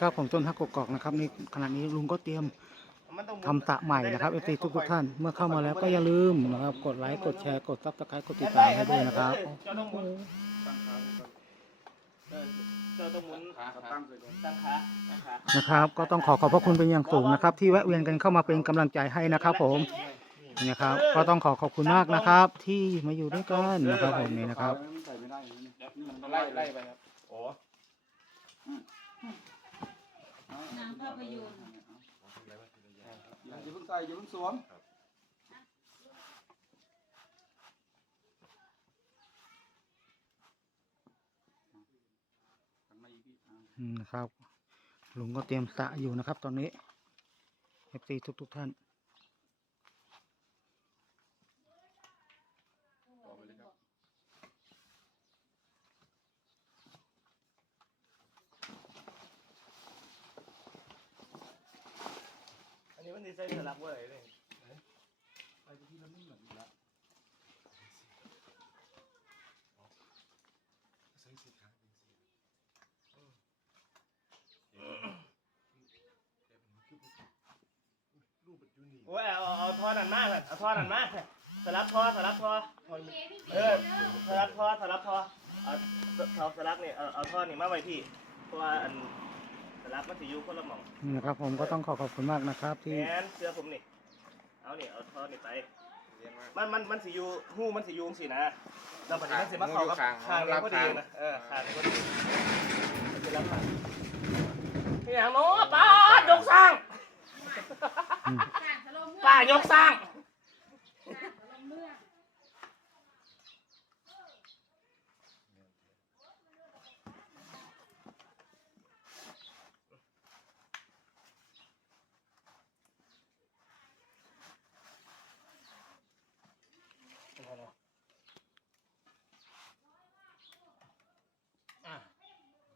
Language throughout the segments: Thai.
ครับผมต้นฮักกกอกนะครับในขณะนี้ลุงก็เตรียมทำตะใหม่นะครับเอฟซีทุกทุกๆท่านเมื่อเข้ามาแล้วก็อย่าลืมนะครับกดไลค์กดแชร์กดซับสไครต์กดติดตามให้ด้วยนะครับเจ้าต้องหมุนเออเจ้าต้องหมุนขาตั้งใส่ก่อนตั้งขาตั้งขานะครับ ก็ต้องขอขอบพระคุณเป็นอย่างสูงนะครับ ที่แวะเวียนกันเข้ามาเป็นกำลังใจให้นะครับ ผมนี่นะครับ ก็ต้องขอขอบคุณมากนะครับ ที่มาอยู่ด้วยกันนะครับผมนี่นะครับใส่ไม่ได้อย่างนี้เดี๋ยวมันไล่ไล่ไปครับโอ้หนัง ภาพยนตร์อย่าเพิ่งใส่อย่าเพิ่งสวมนะครับลุงก็เตรียมสะอยู่นะครับ ตอนนี้เอฟซีทุกทุกๆท่าน อันนี้สลักเว้ยเลยไปที่มันไม่เหมือนกันละโอ้ยเอาเอาเอาทอนั่นมากเลยเอาทอนั่นมากสลับทอสลับท่อเออสลับทอสลับทอเอาสลับเนี่ยเอาเอาท่อนี่มาไว้ที่เพราะว่าอัน สลับมันสิอยู่คนละหม่องนี่นะครับ ผมก็ต้องขอขอบคุณมากนะครับ ที่แอนเสื้อผมนี่ เอานี่เอาท่อนี่ไป มันมันมันสิอยู่หู้มันสิอยูงสินะแล้วปัจจุบันสิมาเข้ากับคางนี้พอดีนะเออคางนี้พอดีมันจะรับมานี่อย่างโน้ป้ายกสร้างป้ายกสร้าง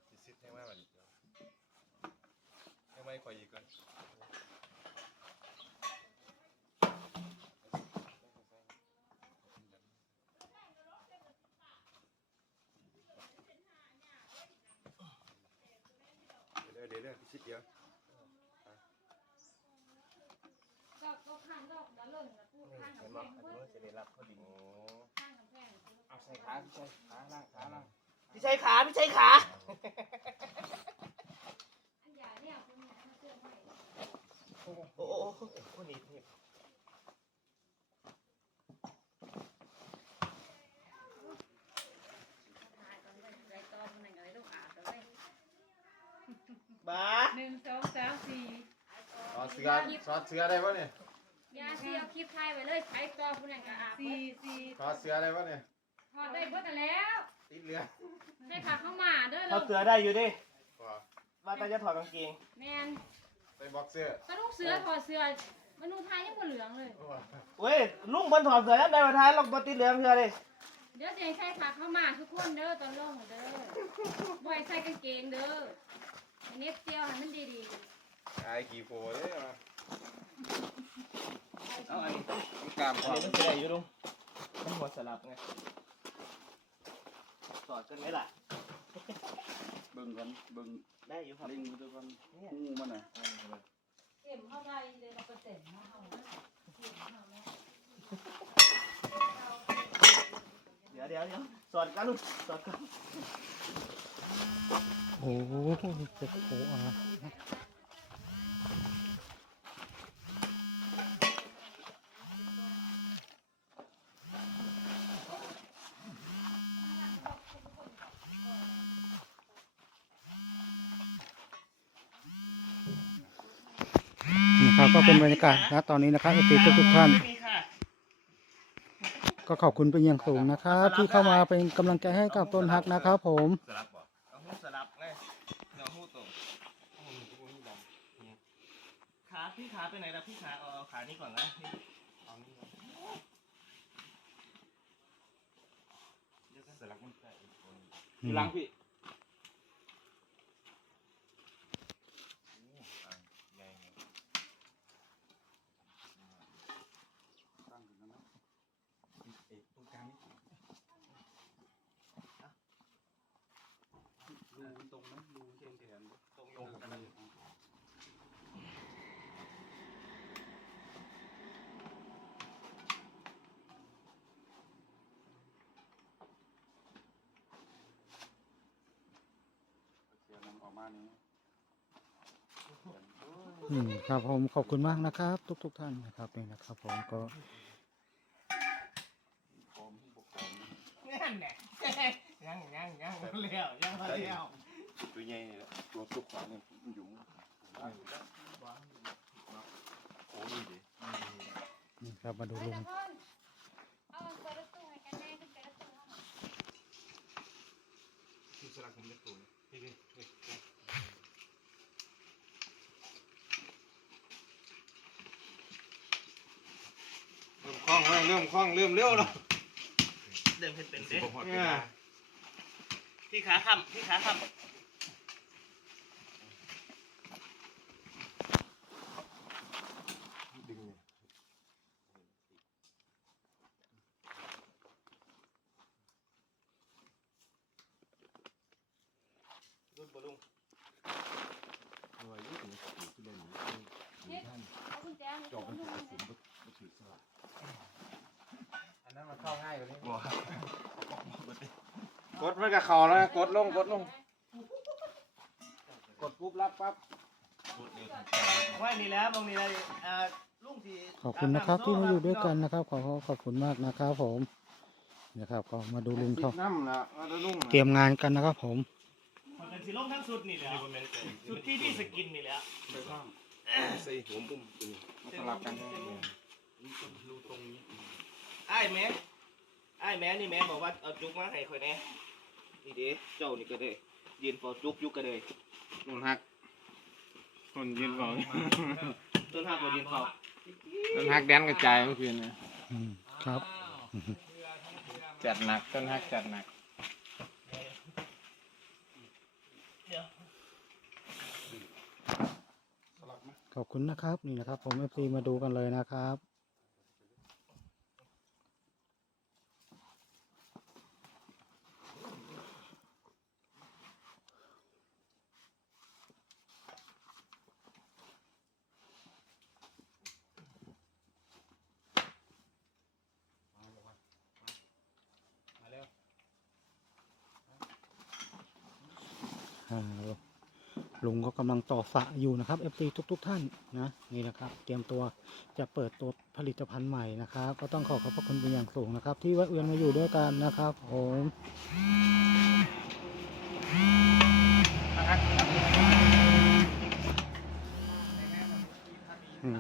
สิซิดให้ว่ามันอีกแล้วให้ ไม่คอยอีกก่อนเดี๋ยวเดี๋ยวเดี๋ยวพี่ชิดเดียวก็ก็ข้างดอกละเลิ่งละพูดข้างเห็นกำไหมแพงอันเว้นี้ยจะได้รับพอดีโอ้ข้างกำแพงเอาใส่ขาพี่ชัยขาล่างขาล่างพี่ชัยขาพี่ชัยขา อันใหญ่เนี่ยคุณมาเชื่อมให้ โอ้ โหโอ้โหโอ้โหนี่นี่ถ่ายตอนนี้ไรตอนไหนอะไรต้องอาบเลยบ้าหนึ่งสองสามสี่ซอสเสือซอสเสือได้ปะเนี่ยยาเสียคลิปถ่ายไว้เลยใช้ต่อผู้นั้นก็อาบสี่สี่ซอสเสือได้ปะเนี่ยถอดได้เบิดแล้วติดเรือใส่ขาเข้ามาเด้อเขาเราเสือได้อยู่ดิว้าว่าแต่จะถอดกางเกงแมน บ็อกเสื้อกระดูกเสือถอดเสือมนุษย์ไทยยังบ่เหลืองเลยว้าเว้ยลุงเพิ่นถอดเสือแล้วได้มาท้ายลองปฏิเหลืองเสือดิเดี๋ยวจะให้ใส่ขาเข้ามาทุกคนเด้อตอนลงเด้อบ่ให้ใส่กางเกงเด้ออันนี้เตียวให้มันดีไอ้กี่โฟเลยมาๆเอาอันนี้ต้องกล้ามคอันวามนี้มันจะได้อยู่ลุงมันหัวสลับไงสอดกันไหมล่ะเบิ่งกันเบิ่งได้อยู่ครับเล็งดูด้วยกันงูมันน่ะเข็มเข้าไทย เดี๋ยวเดี๋ยวเดี๋ยวสอดกันลูกสอดกันโอ้โหเจ็บโอ้อะ นะครับก็เป็นบรรยากาศนะตอนนี้นะครับเอฟซีทุกๆท่านไม่มีค่ะก็ขอบคุณเป็นอย่างสูงนะครับ ที่เข้ามาเป็นกำลังใจให้กับต้นฮักนะครับผมสลับบ่เอาหูสลับไงเนาะหูตรงขาพี่ขาไปไหนล่ะพี่ขาเอาเอาขานี้ก่อนนะนี่เอานี่ก่อนเดี๋ยวสลับมันแตะอีกคนอยู่หลังพี่ อะใหญ่ไง ตั้งอยู่นั่นนะเอ๊ะตรงกลางนี่รูมันตรงนั้นรูเชียงแขน ตรงโยงกันนะ นี่อืมครับผมขอบคุณมากนะครับ ทุกทุกๆท่านนะครับนี่นะครับ ผมก็พร้อมที่ปกครองนั่นแหละยังยังยังเลี้ยวยังเลี้ยวตัวใหญ่นี่แหละตัวสุกขวาเนี่ยมันอยู่โอ้ดีดินี่ครับมาดูไปลุง ตะพ่นเอาเปิดประตูให้กันแน่ขึ้นไปประตูเข้ามา ที่สลักผมเล็กตัวนี่นี่นี่ เริ่มคล่ องแล้วเริ่มคล่องเริ่มเร็วแล้วเดินเป็นเป็นสิเด้บหกเวลาที่ขาค้ำที่ขาค้ำดึงเนี่ยรุ่นบอลุงเอาไว้ยี่ถึงสี่ที่เล่นเนี่ยเอากุญแจมาจส่บงมันลุจะงกระเลสุนยก็ถือสลักอันนั้นมัน เข้าง่ายกว่านี้บ่กดมันกับเข่าแล้วนะกดลงกดลง กดปุ๊บรับปั๊บว่านี่แล้วมองนี่แล้วอ่าลุงที่ขอบคุณนะครับที่มาอยู่ด้วยกันนะครับ ขอขอบคุณมากนะครับผมนะครับก็มาดูลุงเขาติดน้ำละมาดูลุงเตรียมงานกันนะครับผมมันเป็นสีลงทั้งสุดนี่แหละสุดที่ที่สกินนี่แหละไปบ้างใส่หัวปุ่มตัวนี้มาสลับกันรูตรงนี้ไอ้ายแม่ ไอ้ายแม่นี่แม่บอกว่าเอาจุกมาให้ข่อยแน่นี่เด้เจ้านี่ก็ได้ยืนฟอจุกยุกก็ได้นุ่นหักคนยืนบอกต้นหักก็ยืนฟอต้นหักแดนกระจายเมื่อคืนนะอืมครับ จัดหนักต้นหักจัดหนักเดี๋ยวขอบคุณนะครับนี่นะครับ ผมเอฟซีมาดูกันเลยนะครับ มาเร็ว อ่า ลุงก็กำลังต่อสะอยู่นะครับ FC ทุก ๆ ท่านนะนี่นะครับ เตรียมตัวจะเปิดตัวผลิตภัณฑ์ใหม่นะครับ ก็ต้องขอขอบพระคุณเป็นอย่างสูงนะครับ ที่แวะเวียนมาอยู่ด้วยกันนะครับผมอืม